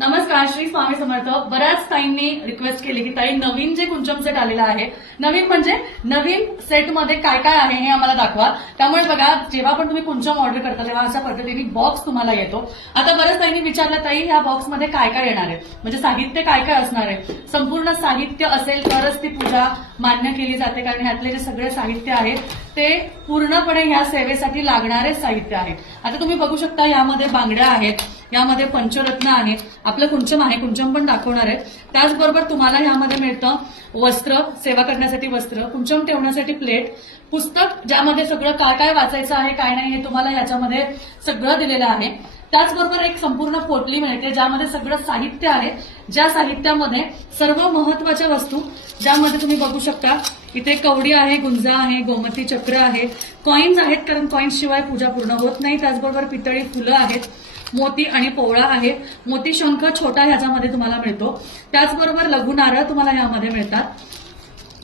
नमस्कार, श्री स्वामी समर्थ. बऱ्याच ताईंनी रिक्वेस्ट केली की ताई नवीन जे कुंचम सेट आलेला आहे, नवीन म्हणजे नवीन सेटमध्ये काय काय आहे हे आम्हाला दाखवा. त्यामुळे बघा, जेव्हा पण तुम्ही कुंचम ऑर्डर करता तेव्हा अशा पद्धतीने बॉक्स तुम्हाला येतो. आता बऱ्याच ताईंनी विचारलं, ताई ह्या बॉक्समध्ये काय काय येणार आहे, म्हणजे साहित्य काय काय असणार आहे. संपूर्ण साहित्य असेल तरच ती पूजा मान्य केली जाते, कारण ह्यातले जे सगळे साहित्य आहे ते पूर्णपणे ह्या सेवेसाठी लागणारे साहित्य आहे. आता तुम्ही बघू शकता, यामध्ये बांगड्या आहेत, यामध्ये पंचरत्न आहेत, आपलं कुंचम आहे, कुंचम पण दाखवणार आहे. त्याचबरोबर तुम्हाला यामध्ये मिळतं वस्त्र, सेवा करण्यासाठी वस्त्र, कुंचम ठेवण्यासाठी प्लेट, पुस्तक ज्यामध्ये सगळं काय काय वाचायचं आहे काय नाही हे तुम्हाला याच्यामध्ये सगळं दिलेलं आहे. त्याचबरोबर एक संपूर्ण पोटली मिळते ज्यामध्ये सगळं साहित्य आहे, ज्या साहित्यामध्ये सर्व महत्वाच्या वस्तू, ज्यामध्ये तुम्ही बघू शकता इथे कवडी आहे, गुंजा आहे, गोमती चक्र आहे, कॉइन्स आहेत, कारण कॉइन्स शिवाय पूजा पूर्ण होत नाही. त्याचबरोबर पितळी फुलं आहेत, मोती आणि पोवळा आहे, मोती शंख छोटा ह्याच्यामध्ये तुम्हाला मिळतो. त्याचबरोबर लघु नारळ तुम्हाला यामध्ये मिळतात.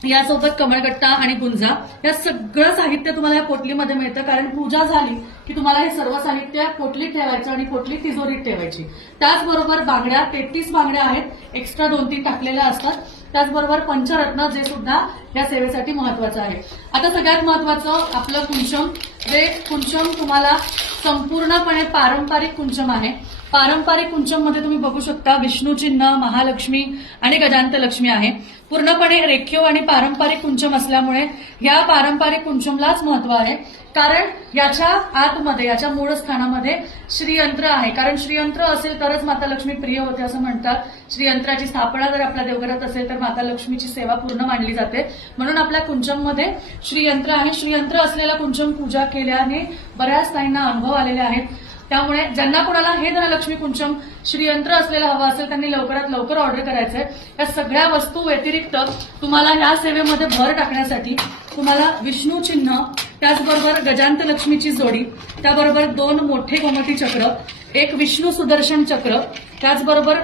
यासोबत कमळगट्टा आणि गुंजा, या सगळं साहित्य तुम्हाला या पोटलीमध्ये मिळतं. कारण पूजा झाली की तुम्हाला हे सर्व साहित्य पोटलीत ठेवायचं आणि पोटली तिजोरीत ठेवायची. त्याचबरोबर बांगड्या, 33 बांगड्या आहेत, एक्स्ट्रा 2-3 टाकलेल्या असतात. त्याचबरोबर पंचरत्न, जे सुद्धा या सेवेसाठी महत्वाचं आहे. आता सगळ्यात महत्वाचं आपलं कुंचम, जे कुंचम तुम्हाला संपूर्णपणे पारंपरिक कुंचम आहे. पारंपरिक कुंचम मध्ये तुम्ही बघू शकता विष्णू चिन्ह, महालक्ष्मी आणि गजांत लक्ष्मी आहे. पूर्णपणे रेखीव आणि पारंपरिक कुंचम असल्यामुळे या पारंपरिक कुंचमलाच महत्व आहे. कारण याच्या आतमध्ये, याच्या मूळ स्थानामध्ये श्रीयंत्र आहे. कारण श्रीयंत्र असेल तरच माता लक्ष्मी प्रिय होते असं म्हणतात. श्रीयंत्राची स्थापना जर आपल्या देवघरात असेल तर माता लक्ष्मीची सेवा पूर्ण मानली जाते. म्हणून आपल्या कुंचममध्ये श्रीयंत्र आहे. श्रीयंत्र असलेला कुंचम पूजा केल्याने बऱ्याच ताईंना अनुभव आलेले आहेत. त्यामुळे ज्यांना कोणाला हे धनलक्ष्मी कुंचम श्रीयंत्र असलेलं हवं असेल त्यांनी लवकरात लवकर ऑर्डर करायचंय. या सगळ्या वस्तू व्यतिरिक्त तुम्हाला या सेवेमध्ये भर टाकण्यासाठी तुम्हाला विष्णू चिन्ह, त्याचबरोबर गजांत लक्ष्मीची जोडी, त्याबरोबर 2 मोठे गोमती चक्र, एक विष्णू सुदर्शन चक्र, त्याचबरोबर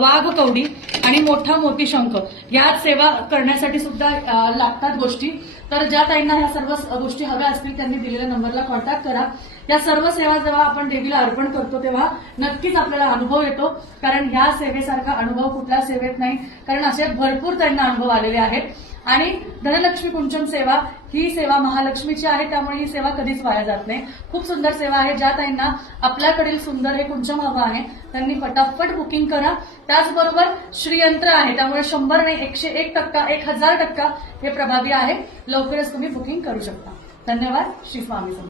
वाघ कवडी आणि मोठा मोती शंख, या सेवा करण्यासाठी सुद्धा लागतात गोष्टी. तर ज्या ताईंना ह्या सर्व गोष्टी हव्या असतील त्यांनी दिलेल्या नंबरला कॉन्टॅक्ट करा. या सर्व सेवा जेव्हा आपण देवीला अर्पण करतो तेव्हा नक्कीच आपल्याला अनुभव येतो. कारण ह्या सेवेसारखा अनुभव कुठल्या सेवेत नाही. कारण असे भरपूर त्यांना अनुभव आलेले आहेत. आणि धनलक्ष्मी कुंचम सेवा ही सेवा महालक्ष्मीची आहे, त्यामुळे ही सेवा कधीच वाया जात नाही. खूप सुंदर सेवा आहे. ज्या ताईंना आपल्याकडील सुंदर हे कुंचम हवं आहे त्यांनी फटाफट बुकिंग करा. त्याचबरोबर श्रीयंत्र आहे, त्यामुळे 100 नाही 101%, 1000% हे प्रभावी आहे. लवकरच तुम्ही बुकिंग करू शकता. धन्यवाद. श्री स्वामी समर्थ.